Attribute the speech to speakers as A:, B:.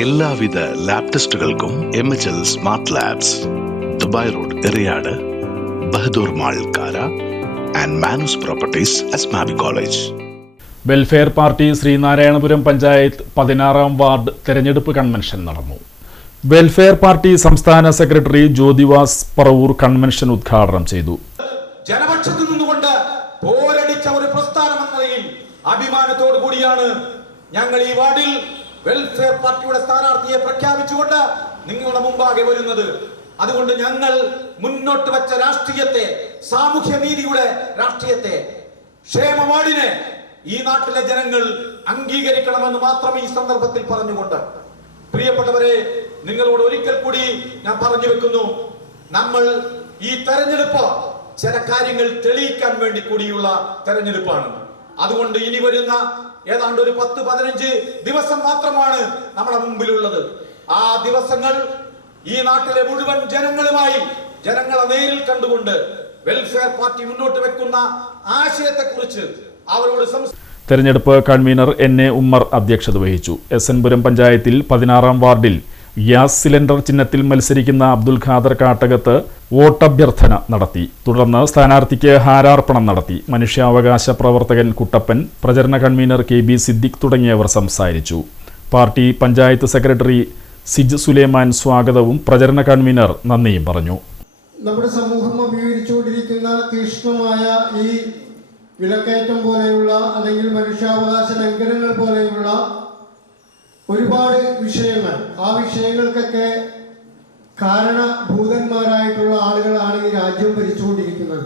A: എല്ലാവിധ lab ടെസ്റ്റുകൾക്കും M H L smart labs Dubai road Eriyad Bahadur mall Kara and Manoos properties Asmabi college
B: welfare party Sreenarayanapuram panchayat പതിനാറാം ward തെരഞ്ഞെടുപ്പ് convention നടന്നു. Welfare party സംസ്ഥാന secretary Jyothivas Paravur convention ഉദ്ഘാടനം ചെയ്തു.
C: ജനപക്ഷത്ത് നിന്നുകൊണ്ട് പോരടിച്ച ഒരു പ്രസ്ഥാനം എന്ന നിലയിൽ അഭിമാനത്തോടു കൂടിയാണ് ഞങ്ങൾ ഈ വാർഡിൽ വെൽഫെയർ പാർട്ടിയുടെ സ്ഥാനാർത്ഥിയെ പ്രഖ്യാപിച്ചുകൊണ്ട് നിങ്ങളുടെ മുമ്പാകെ വരുന്നത്. അതുകൊണ്ട് ഞങ്ങൾ മുന്നോട്ട് വെച്ച രാഷ്ട്രീയത്തെ സാമൂഹ്യ നീതിയുടെ രാഷ്ട്രീയത്തെ ക്ഷേമവാടിനെ ഈ നാട്ടിലെ ജനങ്ങൾ അംഗീകരിക്കണമെന്ന് മാത്രം ഈ സന്ദർഭത്തിൽ പറഞ്ഞുകൊണ്ട്. പ്രിയപ്പെട്ടവരെ നിങ്ങളോട് ഒരിക്കൽ കൂടി ഞാൻ പറഞ്ഞു വെക്കുന്നു. നമ്മൾ ഈ തെരഞ്ഞെടുപ്പ് ചില കാര്യങ്ങൾ തെളിയിക്കാൻ വേണ്ടി കൂടിയുള്ള തെരഞ്ഞെടുപ്പാണ്. അതുകൊണ്ട് ഇനി വരുന്ന ഏതാണ്ട് ഒരു പത്ത് പതിനഞ്ച് ദിവസം മാത്രമാണ് നമ്മുടെ മുമ്പിലുള്ളത്. ആ ദിവസങ്ങൾ ഈ നാട്ടിലെ മുഴുവൻ ജനങ്ങളുമായി ജനങ്ങളെ നേരിൽ കണ്ടുകൊണ്ട് വെൽഫെയർ പാർട്ടി മുന്നോട്ട് വെക്കുന്ന ആശയത്തെക്കുറിച്ച് അവരോട്
B: തെരഞ്ഞെടുപ്പ് കൺവീനർ എൻ എ ഉമ്മർ അധ്യക്ഷത വഹിച്ചു. എസ് എൻ പഞ്ചായത്തിൽ പതിനാറാം വാർഡിൽ ഗ്യാസ് സിലിണ്ടർ ചിഹ്നത്തിൽ മത്സരിക്കുന്ന അബ്ദുൽ ഖാദർ കാട്ടകത്ത് വോട്ടഭ്യർത്ഥന നടത്തി. തുടർന്ന് സ്ഥാനാർത്ഥിക്ക് ഹാരാർപ്പണം നടത്തി. മനുഷ്യാവകാശ പ്രവർത്തകൻ കുട്ടപ്പൻ പ്രചരണ കൺവീനർ കെ ബി സിദ്ദിഖ് തുടങ്ങിയവർ സംസാരിച്ചു. പാർട്ടി പഞ്ചായത്ത് സെക്രട്ടറി സിജ് സുലൈമാൻ സ്വാഗതവും പ്രചരണ കൺവീനർ നന്ദിയും പറഞ്ഞു.
D: നമ്മുടെ സമൂഹം അഭിമുഖീകരിച്ചുകൊണ്ടിരിക്കുന്ന തീക്ഷ്ണമായ ഈ വിലക്കയറ്റം പോലെയുള്ള അല്ലെങ്കിൽ മനുഷ്യാവകാശ ലംഘനങ്ങൾ പോലെയുള്ള ഒരുപാട് വിഷയങ്ങൾ. ആ വിഷയങ്ങൾക്കൊക്കെ കാരണഭൂതന്മാരായിട്ടുള്ള ആളുകളാണ് ഈ രാജ്യം ഭരിച്ചുകൊണ്ടിരിക്കുന്നത്.